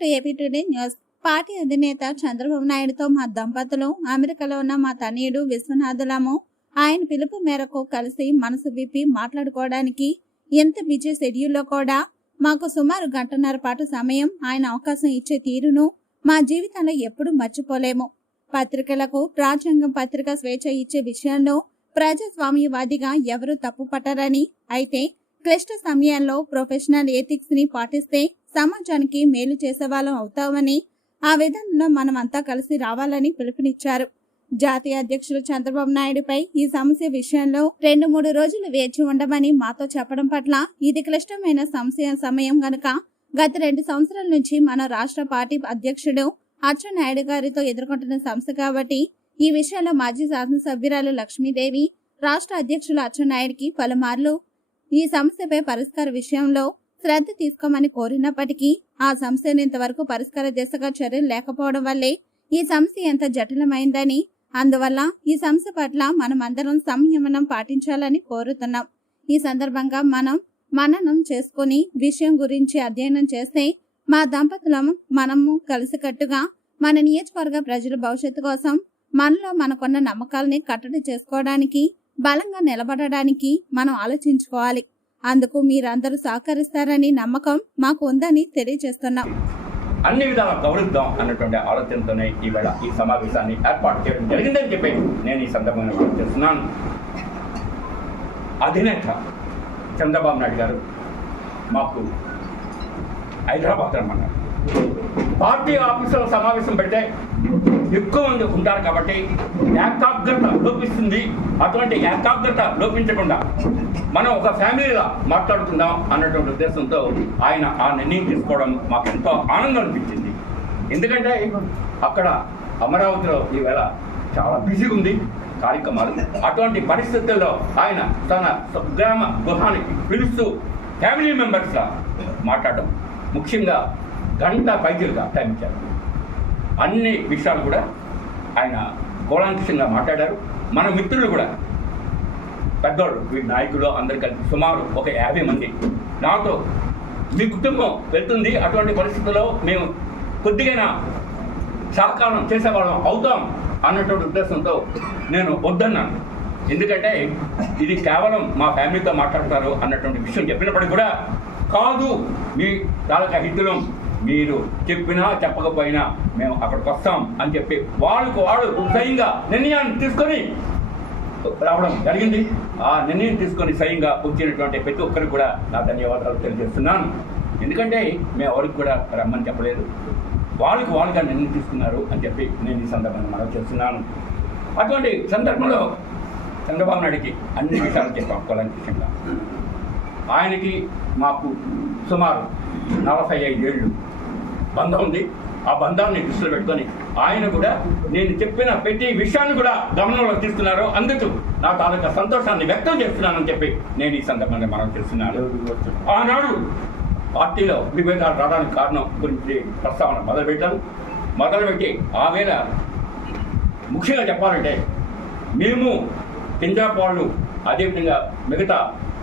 To AP today news. Party అధినేత చంద్రబాబు నాయుడుతో మా దంపతులు అమెరికాలో ఉన్న మా తనయుడు విశ్వనాథులము ఆయన పిలుపు మేరకు కలిసి మనసు విప్పి మాట్లాడుకోవడానికి ఎంత బిజీ షెడ్యూల్లో కూడా మాకు సుమారు గంటన్నర పాటు సమయం ఆయన అవకాశం ఇచ్చే తీరును మా జీవితంలో ఎప్పుడూ మర్చిపోలేము. పత్రికలకు రాజ్యాంగం పత్రిక స్వేచ్ఛ ఇచ్చే విషయంలో ప్రజాస్వామ్యవాదిగా ఎవరు తప్పు పట్టరని అయితే క్లిష్ట సమయాల్లో ప్రొఫెషనల్ ఎథిక్స్ని పాటిస్తే సమాజానికి మేలు చేసేవాళ్ళం అవుతామని ఆ విధానంలో మనం అంతా కలిసి రావాలని పిలుపునిచ్చారు. జాతీయ అధ్యక్షులు చంద్రబాబు నాయుడుపై ఈ సమస్య విషయంలో రెండు మూడు రోజులు వేచి ఉండమని మాతో చెప్పడం పట్ల ఇది క్లిష్టమైన సమస్య సమయం గనుక గత రెండు సంవత్సరాల నుంచి మన రాష్ట్ర పార్టీ అధ్యక్షుడు అచ్చెన్నాయుడు గారితో ఎదుర్కొంటున్న సమస్య కాబట్టి ఈ విషయంలో మాజీ శాసనసభ్యురాలు లక్ష్మీదేవి రాష్ట్ర అధ్యక్షులు అచ్చెన్నాయుడికి పలుమార్లు ఈ సమస్యపై పరిష్కార విషయంలో శ్రద్ధ తీసుకోమని కోరినప్పటికీ ఆ సమస్యను ఇంతవరకు పరిష్కార దిశగా చర్యలు లేకపోవడం వల్లే ఈ సమస్య ఎంత జటిలమైందని అందువల్ల ఈ సమస్య పట్ల మనం అందరం సంయమనం పాటించాలని కోరుతున్నాం. ఈ సందర్భంగా మనం మననం చేసుకుని విషయం గురించి అధ్యయనం చేస్తే మా దంపతులం మనము కలిసికట్టుగా మన నియోజకవర్గ ప్రజల భవిష్యత్తు కోసం మనలో మనకున్న నమ్మకాలని కట్టడి చేసుకోవడానికి బలంగా నిలబడడానికి మనం ఆలోచించుకోవాలి. అందుకు మీరందరూ సహకరిస్తారని నమ్మకం మాకు ఉందని తెలియజేస్తున్నాం. అన్ని విధాలా గౌరవిద్దాం అన్నటువంటి ఆలోచనతోనే ఈవేళ ఈ సమావేశాన్ని ఏర్పాటు చేయడం జరిగిందని చెప్పి నేను ఈ సందర్భంగా చేస్తున్నాను. అధినేత చంద్రబాబు నాయుడు గారు మాకు హైదరాబాద్ రమ్మన్నారు. పార్టీ ఆఫీసులో సమావేశం పెడితే ఎక్కువ మంది ఉంటారు కాబట్టి ఏకాగ్రత లోపిస్తుంది. అటువంటి ఏకాగ్రత లోపించకుండా మనం ఒక ఫ్యామిలీలా మాట్లాడుకుందాం అన్నటువంటి ఉద్దేశంతో ఆయన ఆ నిర్ణయం తీసుకోవడం మాకు ఎంతో ఆనందం అనిపించింది. ఎందుకంటే అక్కడ అమరావతిలో ఈవేళ చాలా బిజీగా ఉంది కార్యక్రమాలు. అటువంటి పరిస్థితుల్లో ఆయన తన గ్రామ గృహానికి పిలుస్తూ ఫ్యామిలీ మెంబర్స్గా మాట్లాడడం ముఖ్యంగా గంట పైజీలుగా టైం ఇచ్చారు అన్ని విషయాలు కూడా ఆయన కూలంకషంగా మాట్లాడారు. మన మిత్రులు కూడా పెద్దోళ్ళు వీరి నాయకులు అందరు కలిసి సుమారు ఒక యాభై మంది. నాతో మీ కుటుంబం వెళ్తుంది. అటువంటి పరిస్థితుల్లో మేము కొద్దిగైనా సహకారం చేసేవాళ్ళం అవుతాం అన్నటువంటి ఉద్దేశంతో నేను వద్దన్నాను. ఎందుకంటే ఇది కేవలం మా ఫ్యామిలీతో మాట్లాడతారు అన్నటువంటి విషయం చెప్పినప్పటికీ కూడా కాదు. మీ తాలూకా హితులం మీరు చెప్పినా చెప్పకపోయినా మేము అక్కడికి వస్తాం అని చెప్పి వాళ్ళకు వాళ్ళు స్వయంగా నిర్ణయాన్ని తీసుకొని రావడం జరిగింది. ఆ నిర్ణయం తీసుకొని స్వయంగా వచ్చినటువంటి ప్రతి ఒక్కరికి కూడా నా ధన్యవాదాలు తెలియజేస్తున్నాను. ఎందుకంటే మేము ఎవరికి కూడా రమ్మని చెప్పలేదు. వాళ్ళకి వాళ్ళుగా నిర్ణయం తీసుకున్నారు అని చెప్పి నేను ఈ సందర్భాన్ని మనం చేస్తున్నాను. అటువంటి సందర్భంలో చంద్రబాబు నాయుడికి అన్ని విషయాలు చెప్పాం కులంకిషంగా ఆయనకి మాకు సుమారు నలభై ఐదేళ్ళు బంధం ఉంది. ఆ బంధాన్ని దృష్టిలో పెట్టుకొని ఆయన కూడా నేను చెప్పిన ప్రతి విషయాన్ని కూడా గమనంలో తీసుకున్నారు. అందుకు నా తాలూకా సంతోషాన్ని వ్యక్తం చేస్తున్నానని చెప్పి నేను ఈ సందర్భంగా మనం చేస్తున్నాను. ఆనాడు పార్టీలో విభేదాలు రావడానికి కారణం గురించి ప్రస్తావన మొదలుపెట్టాను. మొదలుపెట్టి ఆ వేళ ముఖ్యంగా చెప్పాలంటే మేము పంజాబ్ వాళ్ళు అదేవిధంగా మిగతా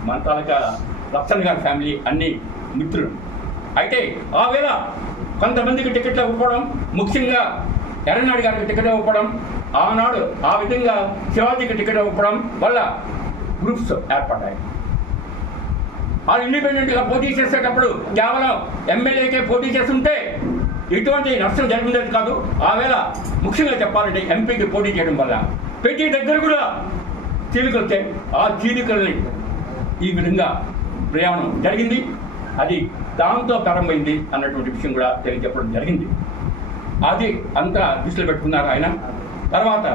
మన తాలూకా లక్షణ్ గారి ఫ్యామిలీ అన్ని మిత్రులు. అయితే ఆ వేళ కొంతమందికి టికెట్లు ఇవ్వడం ముఖ్యంగా ఎర్రనాడు గారికి టికెట్ ఇవ్వడం ఆనాడు ఆ విధంగా శివాజీకి టికెట్ ఇవ్వడం వల్ల గ్రూప్స్ ఏర్పడ్డాయి. వాళ్ళు ఇండిపెండెంట్గా పోటీ చేసేటప్పుడు కేవలం ఎమ్మెల్యేకే పోటీ చేస్తుంటే ఎటువంటి నష్టం జరిగిందని కాదు. ఆవేళ ముఖ్యంగా చెప్పాలంటే ఎంపీకి పోటీ చేయడం వల్ల. ప్రతి దగ్గర కూడా చీలికలు వచ్చాయి. ఆ చీలికల్ని ఈ విధంగా ప్రయాణం జరిగింది. అది దాంతో ప్రారంభమైంది అన్నటువంటి విషయం కూడా తెలియజెప్పడం జరిగింది. అది అంతా దృష్టిలో పెట్టుకున్నారు ఆయన? తర్వాత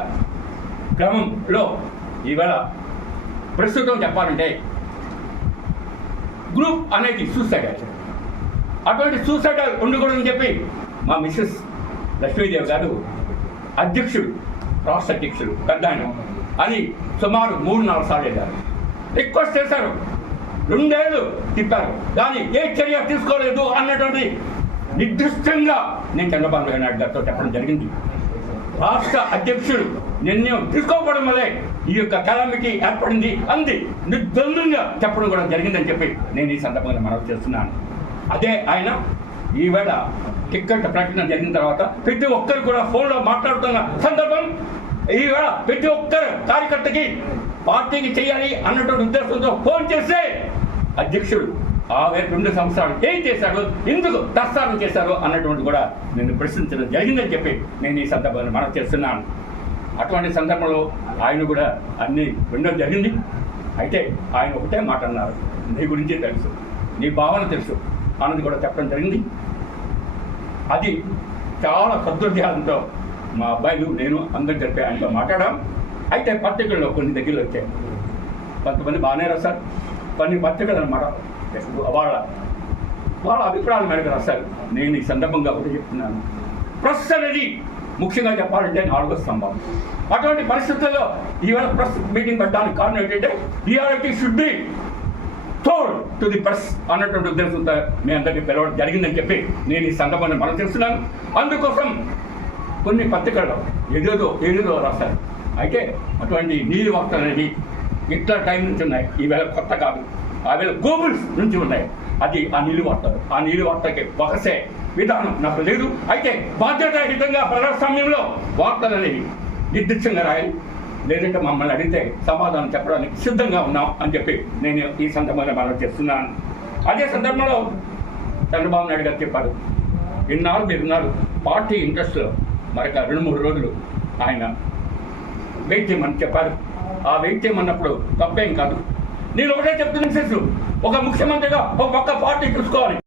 క్రమంలో ఈవేళ ప్రస్తుతం చెప్పాలంటే గ్రూప్ అనేది సూసైడ్ అటువంటి సూసైడ్ ఉండకూడదని చెప్పి మా మిస్సెస్ లక్ష్మీదేవి గారు అధ్యక్షుడు రాష్ట్ర అధ్యక్షుడు పెద్ద అని సుమారు మూడు నాలుగు సార్లు వెళ్ళారు రిక్వెస్ట్ చేశారు. రెండేళ్ళు తిప్పారు. కానీ ఏ చర్య తీసుకోలేదు అన్నటువంటి నిర్దిష్టంగా నేను చంద్రబాబు నాయుడు గారితో చెప్పడం జరిగింది. రాష్ట్ర అధ్యక్షుడు నిర్ణయం తీసుకోకపోవడం వల్లే ఈ యొక్క కళామికి ఏర్పడింది అంది. నిర్ద్వందంగా చెప్పడం కూడా జరిగిందని చెప్పి నేను ఈ సందర్భంగా మనవి చేస్తున్నాను. అదే ఆయన ఈవేళ టిక్కెట్ ప్రకటన జరిగిన తర్వాత ప్రతి ఒక్కరు కూడా ఫోన్లో మాట్లాడుతున్న సందర్భం ఈవేళ ప్రతి ఒక్కరు కార్యకర్తకి పార్టీకి చేయాలి అన్నటువంటి ఉద్దేశంతో ఫోన్ చేస్తే అధ్యక్షుడు ఆ రెండు సంవత్సరాలు ఏం చేశారు? ఎందుకు ప్రస్తావన చేశారు? అన్నటువంటి కూడా నేను ప్రశ్నించడం జరిగిందని చెప్పి నేను ఈ సందర్భాన్ని మనం చేస్తున్నాను. అటువంటి సందర్భంలో ఆయన కూడా అన్నీ వినడం జరిగింది. అయితే ఆయన ఒకటే మాట అన్నారు. నీ గురించి తెలుసు. నీ భావన తెలుసు. అన్నది కూడా చెప్పడం జరిగింది. అది చాలా సదృఢ్యాలతో మా అబ్బాయిలు నేను అందరు చెప్పి ఆయనతో మాట్లాడాం. అయితే పత్రికల్లో కొన్ని దగ్గరలో వచ్చాయి. కొంతమంది బాగానే రాశారు. కొన్ని పత్రికలన్నమాట వాళ్ళ వాళ్ళ అభిప్రాయాల మేరకు రాశారు. నేను ఈ సందర్భంగా కూడా చెప్తున్నాను. ప్రెస్ అనేది ముఖ్యంగా చెప్పాలంటే నాలుగో స్తంభం. అటువంటి పరిస్థితుల్లో ఈవేళ ప్రెస్ మీటింగ్ పెట్టడానికి కారణం ఏంటంటే reality should be told to the press అన్నటువంటి ఉద్దేశంతో మీ అందరికీ పిలవడం జరిగిందని చెప్పి నేను ఈ సందర్భాన్ని మనం తెలుస్తున్నాను అందుకోసం కొన్ని పత్రికల్లో ఏదేదో ఏదేదో రాశారు. అయితే అటువంటి నీలి వార్తలు అనేది ఇట్లా టైం నుంచి ఉన్నాయి. ఈవేళ కొత్త కాదు. ఆవేళ గోబుల్స్ నుంచి ఉన్నాయి. అది ఆ నీలి ఆ నీలి వార్తకి విధానం నాకు లేదు. అయితే బాధ్యతాయుతంగా ప్రజాస్వామ్యంలో వార్తలు అనేవి నిర్దిష్టంగా రాయాలి. లేదంటే మమ్మల్ని అడిగితే సమాధానం చెప్పడానికి సిద్ధంగా ఉన్నాం అని చెప్పి నేను ఈ సందర్భంగా మనం చేస్తున్నాను. అదే సందర్భంలో చంద్రబాబు నాయుడు గారు చెప్పారు. ఇన్నాళ్ళు మీరున్నారు పార్టీ ఇంట్రెస్ట్లో మరొక రెండు మూడు రోజులు ఆయన వెయిట్ చేయమని చెప్పారు. ఆ వెయిట్ చేయమన్నప్పుడు తప్పేం కాదు. నేను ఒకటే చెప్తున్న శిశు ఒక ముఖ్యమంత్రిగా ఒక పక్క పార్టీ చూసుకోవాలి.